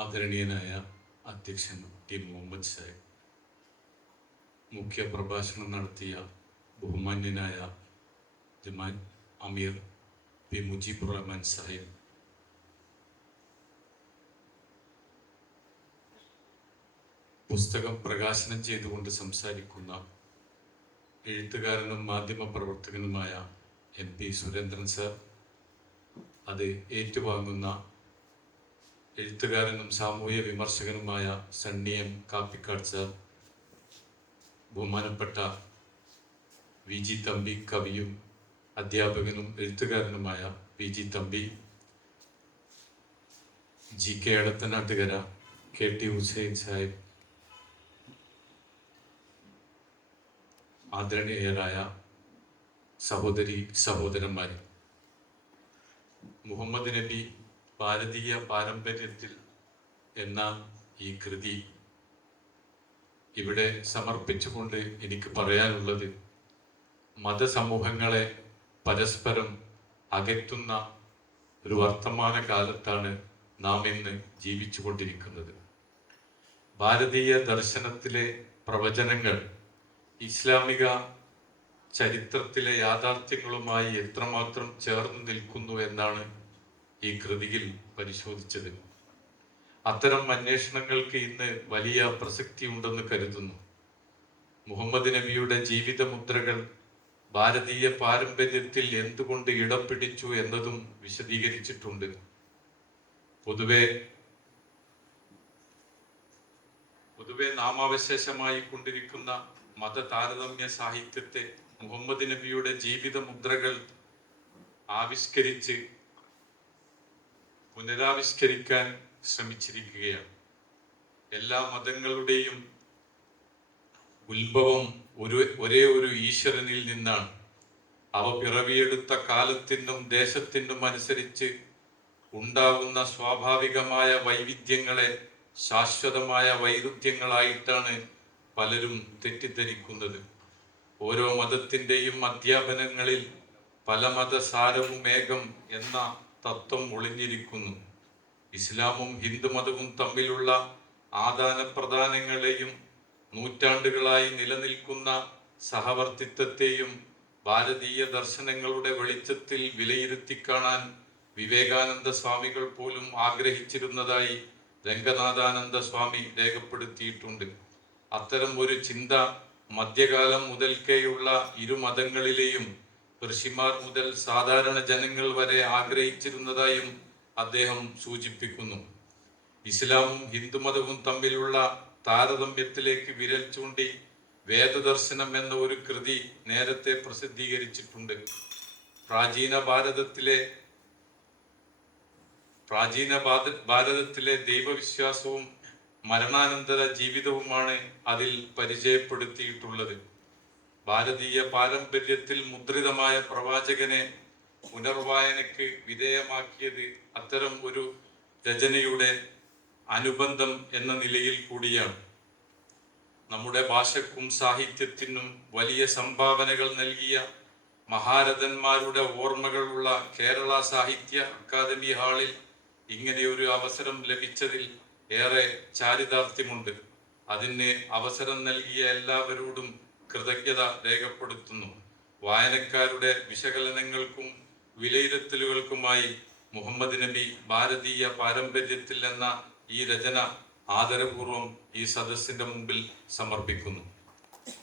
ആദരണീയനായ അധ്യക്ഷൻ ടി മുഹമ്മദ് സാഹിബ്, മുഖ്യ പ്രഭാഷണം നടത്തിയ ബഹുമാന്യനായ ജമാൻ അമീർ പി മുജീബുർ റഹ്മാൻ സാഹിബ്, പുസ്തകം പ്രകാശനം ചെയ്തുകൊണ്ട് സംസാരിക്കുന്ന എഴുത്തുകാരനും മാധ്യമ പ്രവർത്തകനുമായ MP സുരേന്ദ്രൻ സാർ, അത് ഏറ്റുവാങ്ങുന്ന എഴുത്തുകാരനും സാമൂഹ്യ വിമർശകനുമായ സണ്ണി M കാപ്പിക്കാട് സാർ, ബഹുമാനപ്പെട്ട VG തമ്പി, കവിയും അധ്യാപകനും എഴുത്തുകാരനുമായ VG Thampi, GK Edathanattukara, KT Hussain Sahib, ആദരണീയരായ സഹോദരി സഹോദരന്മാരെ, മുഹമ്മദ് നബി ഭാരതീയ പാരമ്പര്യത്തിൽ എന്ന ഈ കൃതി ഇവിടെ സമർപ്പിച്ചുകൊണ്ട് എനിക്ക് പറയാനുള്ളത്, മതസമൂഹങ്ങളെ പരസ്പരം അകറ്റുന്ന ഒരു വർത്തമാന കാലത്താണ് നാം ഇന്ന് ജീവിച്ചു കൊണ്ടിരിക്കുന്നത്. ഭാരതീയ ദർശനത്തിലെ പ്രവചനങ്ങൾ ഇസ്ലാമിക ചരിത്രത്തിലെ യാഥാർത്ഥ്യങ്ങളുമായി എത്രമാത്രം ചേർന്ന് നിൽക്കുന്നു എന്നാണ് ഈ കൃതിയിൽ പരിശോധിച്ചത്. അത്തരം അന്വേഷണങ്ങൾക്ക് ഇന്ന് വലിയ പ്രസക്തി ഉണ്ടെന്ന് കരുതുന്നു. മുഹമ്മദ് നബിയുടെ ജീവിത മുദ്രകൾ ഭാരതീയ പാരമ്പര്യത്തിൽ എന്തുകൊണ്ട് ഇടം പിടിച്ചു എന്നതും വിശദീകരിച്ചിട്ടുണ്ട്. പൊതുവെ നാമാവശേഷമായി കൊണ്ടിരിക്കുന്ന മത താരതമ്യ സാഹിത്യത്തെ മുഹമ്മദ് നബിയുടെ ജീവിത മുദ്രകൾ പുനരാവിഷ്കരിക്കാൻ ശ്രമിച്ചിരിക്കുകയാണ്. എല്ലാ മതങ്ങളുടെയും ഉത്ഭവം ഒരേ ഒരു ഈശ്വരനിൽ നിന്നാണ്. അവ പിറവിയെടുത്ത കാലത്തിനും ദേശത്തിനും അനുസരിച്ച് ഉണ്ടാകുന്ന സ്വാഭാവികമായ വൈവിധ്യങ്ങളെ ശാശ്വതമായ വൈരുദ്ധ്യങ്ങളായിട്ടാണ് പലരും തെറ്റിദ്ധരിക്കുന്നത്. ഓരോ മതത്തിൻ്റെയും അധ്യാപനങ്ങളിൽ പല മതസാരവും ഏകം എന്ന തത്വം ഒളിഞ്ഞിരിക്കുന്നു. ഇസ്ലാമും ഹിന്ദുമതവും തമ്മിലുള്ള ആദാനപ്രദാനങ്ങളെയും നൂറ്റാണ്ടുകളായി നിലനിൽക്കുന്ന സഹവർത്തിത്വത്തെയും ഭാരതീയ ദർശനങ്ങളുടെ വെളിച്ചത്തിൽ വിലയിരുത്തിക്കാണാൻ വിവേകാനന്ദ സ്വാമികൾ പോലും ആഗ്രഹിച്ചിരുന്നതായി രംഗനാഥാനന്ദ സ്വാമി രേഖപ്പെടുത്തിയിട്ടുണ്ട്. അത്തരം ഒരു ചിന്ത മധ്യകാലം മുതൽക്കേയുള്ള ഇരു മതങ്ങളിലെയും ഋഷിമാർ മുതൽ സാധാരണ ജനങ്ങൾ വരെ ആഗ്രഹിച്ചിരുന്നതായും അദ്ദേഹം സൂചിപ്പിക്കുന്നു. ഇസ്ലാമും ഹിന്ദുമതവും തമ്മിലുള്ള താരതമ്യത്തിലേക്ക് വിരൽ ചൂണ്ടി വേദദർശനം എന്ന ഒരു കൃതി നേരത്തെ പ്രസിദ്ധീകരിച്ചിട്ടുണ്ട്. പ്രാചീന ഭാരതത്തിലെ ദൈവവിശ്വാസവും മരണാനന്തര ജീവിതവുമാണ് അതിൽ പരിചയപ്പെടുത്തിയിട്ടുള്ളത്. ഭാരതീയ പാരമ്പര്യത്തിൽ മുദ്രിതമായ പ്രവാചകനെ പുനർവായനയ്ക്ക് വിധേയമാക്കിയത് അത്തരം ഒരു രചനയുടെ അനുബന്ധം എന്ന നിലയിൽ കൂടിയാണ്. നമ്മുടെ ഭാഷയ്ക്കും സാഹിത്യത്തിനും വലിയ സംഭാവനകൾ നൽകിയ മഹാരഥന്മാരുടെ ഓർമ്മകളുള്ള കേരള സാഹിത്യ അക്കാദമി ഹാളിൽ ഇങ്ങനെയൊരു അവസരം ലഭിച്ചതിൽ ഏറെ ചാരിതാർത്ഥ്യമുണ്ട്. അതിന് അവസരം നൽകിയ എല്ലാവരോടും കൃതജ്ഞത രേഖപ്പെടുത്തുന്നു. വായനക്കാരുടെ വിശകലനങ്ങൾക്കും വിലയിരുത്തലുകൾക്കുമായി മുഹമ്മദ് നബി ഭാരതീയ പാരമ്പര്യത്തിൽ എന്ന ഈ രചന ആദരപൂർവം ഈ സദസ്സിന്റെ മുമ്പിൽ സമർപ്പിക്കുന്നു.